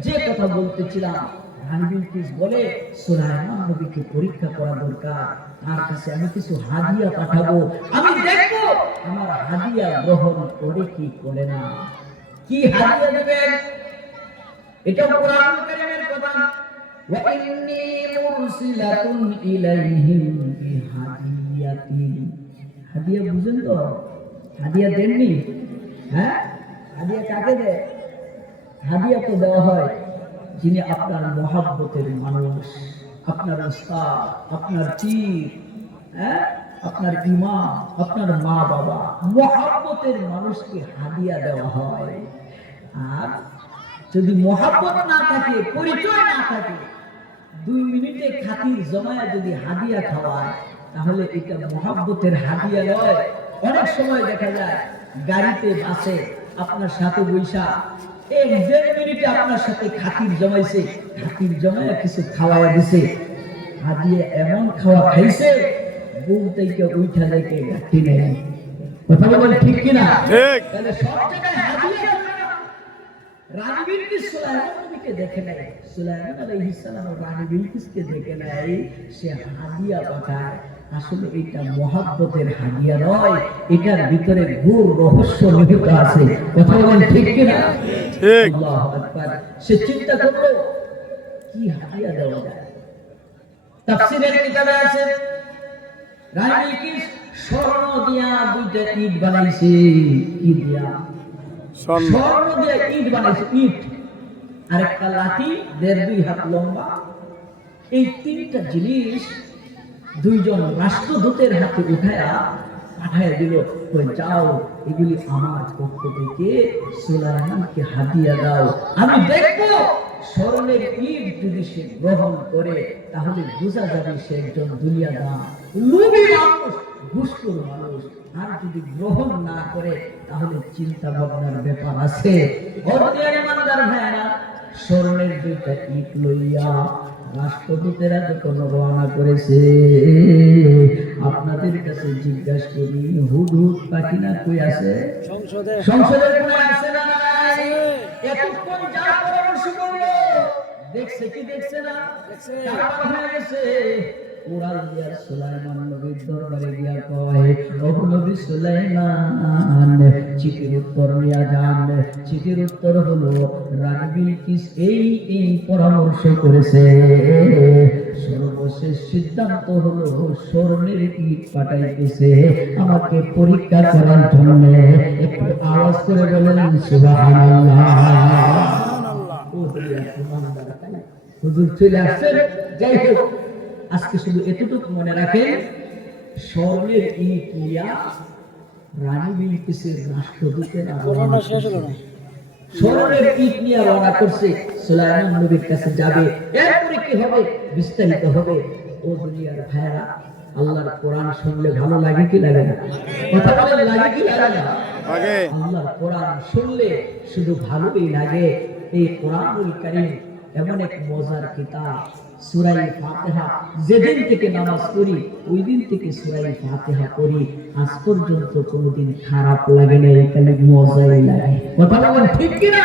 যে কথা বলতেছিলাম, রানবীর সিং বলে সুলাইমান নবীকে পরীক্ষা করা দরকার, তার কাছে আমি কিছু হাদিয়া পাঠাবো, আমি দেখবো আমার হাদিয়া গ্রহণ করে কি করে না। কি হাদিয়া দেবেন? এটা কোরআন কারীমের কথা। ওয়া ইন্নী মুরসিলাতুন ইলাইহিম বিহাদিয়াতিন। হাদিয়া বুঝেন তো? হাদিয়া দেননি? হ্যাঁ, হাদিয়া কাকে দেয়? হাদিয়া তো দেওয়া হয় যিনি আপনার মহব্বতের মানুষ, আপনার উস্তাদ, আপনার পীর, হ্যাঁ, আপনার ইমাম, আপনার মা বাবা, মহব্বতের মানুষকে হাদিয়া দেওয়া হয়। আর যদি মহব্বত না থাকে, পরিচয় না থাকে, 2 মিনিটে খাতির জমায়া যদি হাদিয়া খাওয়ায়, তাহলে এটা মহব্বতের হাদিয়া নয়। অনেক সময় দেখা যায় গাড়িতে বাসে আপনার সাথে বৈশা 1-1.5 মিনিটে আপনার সাথে খাতির জমাইছে, খাতির জমায়া কিছু খাওয়ায় দিছে, হাদিয়া এমন খাওয়া খাইছে বউ থেকে উঠা দেখে গাঠি নেই। কথা বলেন ঠিক কিনা? ঠিক। তাহলে সব জায়গায় হাদিয়া রানী বিলকিস সুলাইমান নবীকে দেখে নাই, সুলাইমান আলাইহিস সালাম রানী বিলকিসকে দেখে নাই, সে হাদিয়া পাঠায়। আসলে এটা মহব্বতের হাদিয়া নয়, এটার ভিতরে গূঢ় রহস্য নিহিত আছে। কথা বলেন ঠিক কিনা? ঠিক। আল্লাহু আকবার। সে চিন্তা করলো কি হাদিয়া দেওয়া যায়। তাফসীরের কিতাবে আছে রানী বিলকিস স্বর্ণ দিয়া 2টা ইট বানাইছে। কি দিয়া? স্বর্ণ। স্বর্ণ দিয়ে ইট বানাইছে, ইট আর একটা লাঠি 1.5-2 হাত লম্বা। এই 3টা জিনিস 2জন রাষ্ট্রদূতের হাতে উঠায়া পাঠায় দিল, কই যাও এগুলি আমার পক্ষ থেকে সুলাইমানকে হাদিয়া দাও। আমি দেখবো স্বর্ণের ইট যদি সে গ্রহণ করে তাহলে বোঝা যাবে সে একজন দুনিয়াদার, লোভী মানুষ, ঘুষখোর মানুষ। আর যদি গ্রহণ না করে তাহলে চিন্তা ভাবনার ব্যাপার আছে। ইমানদার ভাইরা, স্বর্ণের 2টা ইট লইয়া রাষ্ট্রদূতেরা যখন রওনা করেছে, আপনাদের কাছে জিজ্ঞাসা করি, হুদহুদ পাখি না কই আছে? সংসদের কোণে আছে না নাই? এতক্ষণ যার পরামর্শ করলো, দেখছে কি দেখছে না? কারবার হয়ে গেছে। উড়াল দিয়া সুলাইমান নবীর দরবারে গিয়া কয়, ও নবী সুলাইমান, চিঠির উত্তর নিয়ে যান। চিঠির উত্তর হলো রানী বিলকিস এই পরামর্শ করেছে, সর্বশেষ সিদ্ধান্ত হলো স্বর্ণের ইট পাঠাইতেছে আমাকে পরীক্ষা করার জন্য। একটু আওয়াজ করে বলেন সুবহানাল্লাহ। হুজুর চলে আসছেন। যাই হোক, আজকে শুধু এতটুকু মনে রাখেন, স্বর্ণের ইট নিয়া রানী বিলকিসের রাষ্ট্রদূতেরা স্বর্ণের ইট নিয়ে রওনা করছে, সুলাইমান নবীর কাছে যাবে। এরপরে কি হবে বিস্তারিত হবে। ও দুনিয়ার ভাইরা, আল্লাহর কোরআন শুনলে ভালো লাগে কি লাগে না? কথা বলেন, লাগে কি লাগে না? লাগে। আল্লাহর কোরআন শুনলে শুধু ভালোই লাগে। এই কোরআনুল কারীম এমন এক মজার কিতাব। সূরা ফাতিহা যেদিন থেকে নামাজ পড়ি ওই দিন থেকে সূরা ফাতিহা পড়ি, আজ পর্যন্ত কোনোদিন খারাপ লাগে না, এখানে মজাই লাগে। কথা বলেন ঠিক কি না?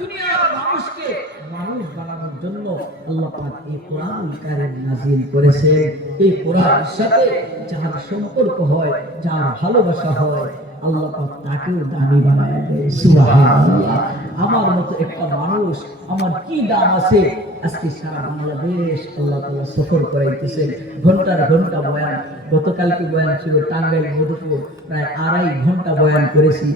দুনিয়ার মানুষকে মানুষ বানানোর জন্য আল্লাহ পাক এই কোরআনুল কারীম নাযিল করেছেন। এই কোরআনের সাথে যার সম্পর্ক হয়, যার ভালোবাসা হয়, আল্লাহ পাক তাকেও দামি বানায় দেয়। সুবহানাল্লাহ। আমার মতো একটা মানুষ, আমার কি দাম আছে? আজকে সারা বাংলাদেশ আল্লাহ তাআলা সফর করাইতেছেন, ঘন্টার ঘন্টা বয়ান। গতকালকে বয়ান ছিল টাঙ্গাইল মধুপুর, প্রায় 2.5 ঘন্টা বয়ান করেছি।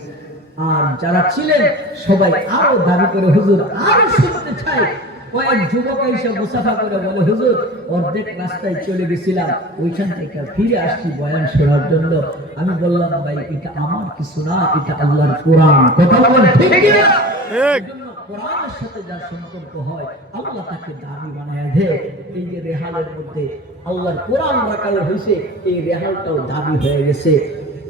আর যারা ছিলেন সবাই আরো দাবি করে, হুজুর আরো শুনতে চাই। কয়েক যুবক এসে মুসাফা করে বলে, হুজুর অর্ধেক রাস্তায় চলে গেছিলাম, ওইখান থেকে ফিরে আসছি বয়ান শোনার জন্য। আমি বললাম, ভাই এটা আমার কিছু না, এটা আল্লাহর কোরআন। কথা বলেন ঠিক কিনা? ঠিক। কোরআনের সাথে যার সম্পর্ক হয় আল্লাহ তাকে দামি বানায় দেয়। এই যে রেহালের মধ্যে আল্লাহর কোরআন রাখা হয়েছে, এই রেহালটাও দামি হয়ে গেছে।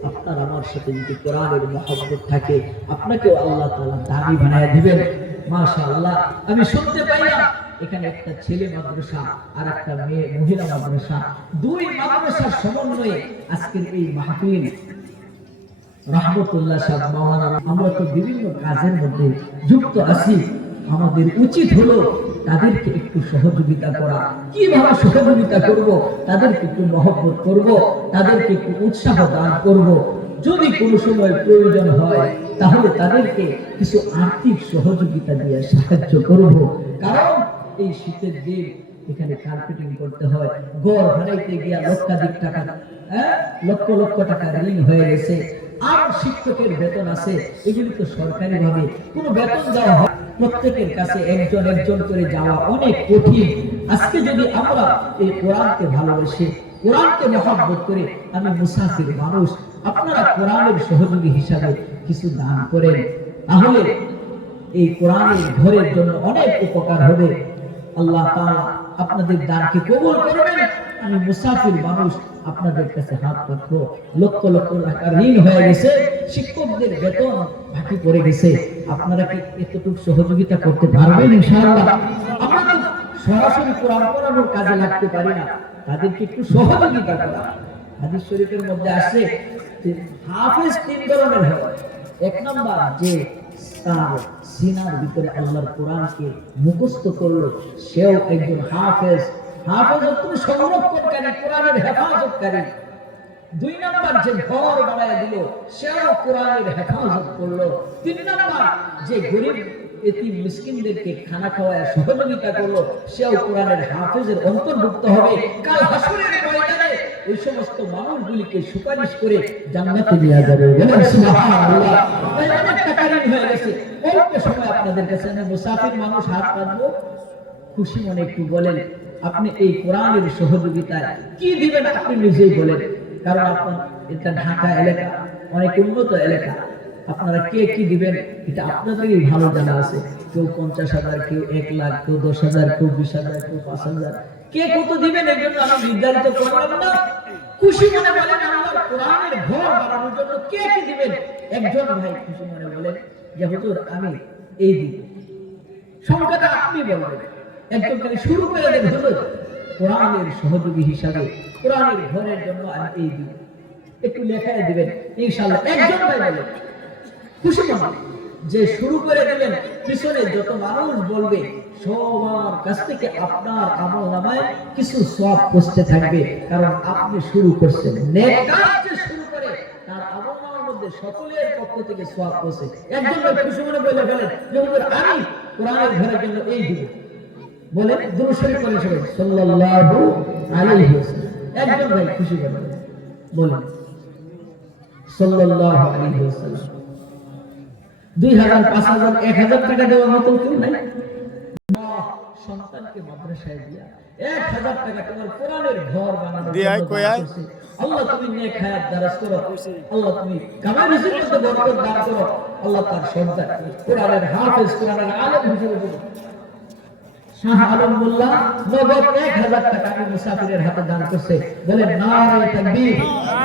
আপনার আমার সাথে যদি কোরআনের মহব্বত থাকে, আপনাকেও আল্লাহ তাআলা দামি বানায় দিবেন। মাশাআল্লাহ, আমি শুনতে পাইলাম এখানে একটা ছেলে মাদ্রাসা আর একটা মেয়ে মহিলা মাদ্রাসা, দুই মাদ্রাসার সমন্বয়ে আজকের এই মাহফিল। রহমতুল্লাহ সাহেব মাওলানা, আমরা তো বিভিন্ন কাজের মধ্যে যুক্ত আছি, আমাদের উচিত হলো তাদেরকে একটু সহযোগিতা করা। কিভাবে সহযোগিতা করব? তাদেরকে একটু মহব্বত করব, তাদেরকে একটু উৎসাহ দান করব। যদি কোনো সময় প্রয়োজন হয় তাহলে তাদেরকে কিছু আর্থিক সহযোগিতা দিয়ে সাহায্য করব। কারণ এই শীতের দিন এখানে কার্পেটিং করতে হয়, ঘর ভাড়াইতে গিয়া লক্ষাধিক টাকা, লক্ষ লক্ষ টাকা ঋণ হয়ে গেছে। আর শিক্ষকের বেতন আছে, এগুলি তো সরকারি ভাবে কোনো বেতন দেওয়া হয়, প্রত্যেকের কাছে একজন একজন করে যাওয়া অনেক কঠিন। আজকে যদি আমরা এই কোরআনকে ভালোবাসি, কোরআনকে মহব্বত করে, আমি মুসাফির মানুষ, আপনারা কোরআনের সহযোগী হিসাবে কিছু দান করেন, তাহলে এই কোরআনের ঘরের জন্য অনেক উপকার হবে। আল্লাহ তাআলা আপনাদের দানকে কবুল করবেন। আমি মুসাফির মানুষ, আপনাদের কাছে হাত পাতবো। লক্ষ লক্ষ টাকা ঋণ হয়ে গেছে, শিক্ষকদের বেতন বাকি পড়ে গেছে। আপনারা কি এতটুকু সহযোগিতা করতে পারবেন? ইনশাআল্লাহ। আমরা তো সরাসরি কোরআন পড়ানোর কাজে লাগতে পারি না, তাদেরকে একটু সহযোগিতা করা। হাদিস শরীফের মধ্যে আছে যে হাফেজ তিন ধরনের হয়। এক নাম্বার, যে তার সিনার ভিতরে আল্লাহর কোরআনকে মুখস্থ করলো, সেও একজন হাফেজ। হাফেজ অর্থ সংরক্ষণকারী, কোরআনের হেফাজতকারী। দুই নাম্বার, যে ঘর বানায় দিল, সেও কোরআনের হেফাজত করলো। তিন নাম্বার, যে গরিব এতিম মিসকিনদেরকে খানা খাওয়ায় সহযোগিতা করলো, সেও কোরআনের হাফেজের অন্তর্ভুক্ত হবে। কাল হাসরের ময়দানে ওই সমস্ত মানুষগুলিকে সুপারিশ করে জান্নাতে নিয়ে যাবে। বলেন সুবহানাল্লাহ। তাই অনেক টাকা ঋণ হয়ে গেছে, অল্প সময় আপনাদের কাছে আমি মুসাফির মানুষ, হাত পাতবো, খুশি মনে একটু বলেন আপনি এই কোরআনের সহযোগিতায় কি দিবেন, আপনি নিজেই বলেন। কারণ আপনার এটা ঢাকা এলাকা, অনেক উন্নত এলাকা, আপনারা কে কি দিবেন এটা আপনাদেরই ভালো জানা আছে। কেউ 50,000, কেউ 1 লাখ, কেউ 10,000, কেউ 20,000, কেউ 5,000, কে কত দিবেন এর জন্য আমি নির্ধারিত করলাম না। খুশি মনে বলেন আল্লাহর কোরআনের ঘর বানানোর জন্য কে কি দিবেন। একজন ভাই খুশি মনে বলেন যে হুজুর আমি এই দিব, সংখ্যাটা আপনি বলবেন। একজন খালি শুরু করে দেন, হুজুর কোরআনের সহযোগী হিসাবে কোরআনের ঘরের জন্য আমি এই দিব, একটু লেখায় দিবেন ইনশাআল্লাহ। একজন ভাই বলেন খুশি মনে, যে শুরু করে দিবেন, পিছনে যত মানুষ বলবে সবার কাছ থেকে আপনার আমলনামায় কিছু সওয়াব পৌঁছতে থাকবে। কারণ আপনি শুরু করছেন, নেক কাজ যে শুরু করে তার আমলনামার মধ্যে সকলের পক্ষ থেকে সওয়াব পৌঁছে। একজন ভাই খুশি মনে বলে ফেলেন যে হুজুর আমি কোরআনের ঘরের জন্য এই দিব, বলেন দুরূদ শরীফ পড়েন সবাই সাল্লাল্লাহু আলাইহি ওয়াসাল্লাম। একজন ভাই খুশি বলেন, বলেন সাল্লাল্লাহু আলাইহি ওয়াসাল্লাম। 2000, 5000, 1000 টাকা দেওয়ার মতো কেউ নাই। সন্তানকে মাদ্রাসায় দিয়া 1000 টাকা তোমার কোরআনের ঘর বানানোর জন্য আল্লাহ তুমি নেক হায়াত দারাজ করো, আল্লাহ তুমি কামাই রুজির মধ্যে বরকত দান করো, আল্লাহ তার সন্তানকে কোরআনের হাফেজ, কোরআনের আলেম হিসেবে করো। শাহ আলম মোল্লা নগদ 1000 টাকা আমি মুসাফিরের হাতে দান করছে। বলেন নারে তাকবীর।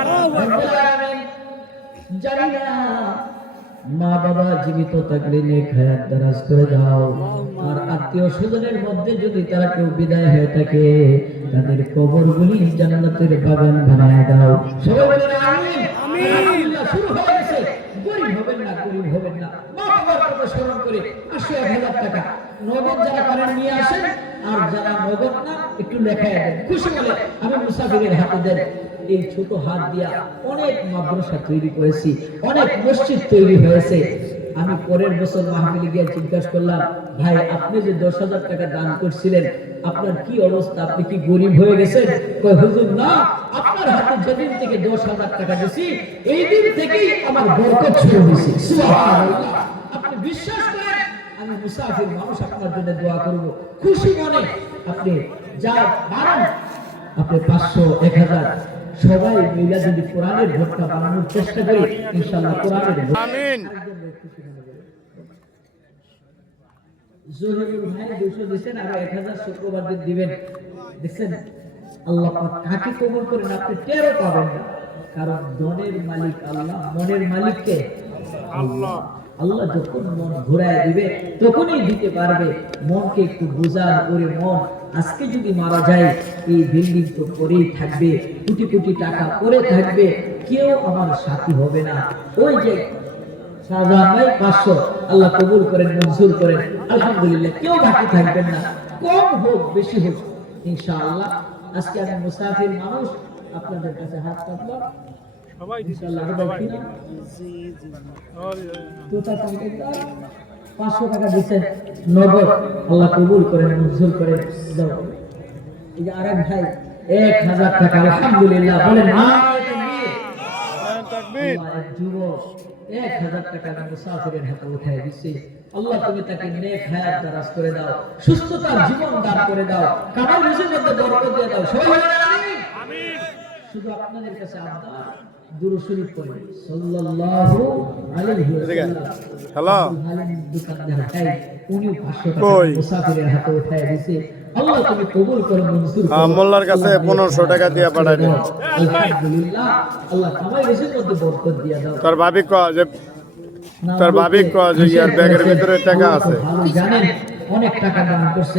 রব্বুল আলামিন জানি না মা বাবা জীবিত থাকলে নেক হায়াত দারাজ করে দাও, আর আত্মীয় স্বজনের মধ্যে যদি তারা কেউ বিদায় হয়ে থাকে তাদের কবরগুলি জান্নাতের বাগান বানায় দাও। সবাই বলেন আমিন। আমিন। শুরু হয়ে গেছে, গরিব হবেন না, গরিব হবেন না, মা বাবার কথা স্মরণ করে 80,000 টাকা নগদ যারা পারেন নিয়ে আসেন, আর যারা নগদ না একটু লেখায় দেন। খুশি বলে আমি মুসাফিরের হাতে দেন। এই ছোট হাত দিয়া অনেক মাদ্রাসা তৈরি করেছি, অনেক মসজিদ তৈরি হয়েছে। আমি পরের বছর মাহফিলে গিয়ে জিজ্ঞাসা করলাম, ভাই আপনি যে 10,000 টাকা দান করছিলেন আপনার কি অবস্থা, আপনি কি গরিব হয়ে গেছেন? কয় হুজুর না, আপনার হাতে যেদিন থেকে 10,000 টাকা দিছি এই দিন থেকেই আমার বরকত শুরু হয়েছে। সুবহানাল্লাহ। আপনি বিশ্বাস করেন আমি মুসাফির মানুষ আপনার জন্য দোয়া করব। খুশি মনে আপনি যা বানান, আপনি 500 1000 সবাই মিলে যদি কোরআনের ভোটটা বানানোর চেষ্টা করি, ইনশাআল্লাহ কোরআনের ভোট। আমিন। জহিরুল ভাই 200 দিবেন, আর 1000 শুক্রবার দিন দিবেন। দেখছেন আল্লাহ পাক কাকে কবুল করেন আপনি টেরও পাবেন না, কারণ ধনের মালিক আল্লাহ, মনের মালিক কে? আল্লাহ। আল্লাহ যখন মন ঘুরায় দিবে তখনই দিতে পারবে। মনকে একটু বোঝার করে, মন আজকে যদি মারা যায় এই বিল্ডিং তো পরেই থাকবে, কোটি কোটি টাকা পরে থাকবে, কেউ আমার সাথী হবে না। ওই যে শাহজাহান ভাই 500 আল্লাহ কবুল করেন, মঞ্জুর করেন, আলহামদুলিল্লাহ, কেউ বাকি থাকবেন না, কম হোক বেশি হোক ইনশাআল্লাহ। আজকে আমি মুসাফির মানুষ, আপনাদের কাছে হাত পাতলাম সবাই ইনশাআল্লাহ। সবাই কিনা $500 টাকা দিচ্ছেন নগদ, আল্লাহ কবুল করেন, মঞ্জুর করেন। দাও এই যে আরেক ভাই 1000 টাকা, আলহামদুলিল্লাহ, বলেন তাকবীর। এক যুবক 1000 টাকা মুসাফিরের হাতে উঠায় দিচ্ছে। আল্লাহ তুমি তাকে নেক হায়াত দারাজ করে দাও, সুস্থতার জীবন দান করে দাও, কামাই রুজির মধ্যে বরকত দিয়ে দাও। সবাই বলেন আমিন। আমিন। শুধু আপনাদের কাছে আবদার, দুরূদ শরীফ পড়েন সাল্লাল্লাহু আলাইহি ওয়াসাল্লাম। হ্যালো। ভালেন দোকানদার ভাই, উনি 500 টাকা কই? মুসাফিরের হাতে উঠায় দিয়েছে। আল্লাহ তুমি কবুল করো, মঞ্জুর করো। মোল্লার কাছে 1500 টাকা দিয়ে পাঠাই দেন। আলহামদুলিল্লাহ, আল্লাহ কামাই রুজির মধ্যে বরকত দিয়ে দাও। তোর ভাবি কয় যে তোর ভাবি কয় যে ইয়ার ব্যাগের ভিতরে টাকা আছে। ভালো জানেন, অনেক টাকা দান করছে।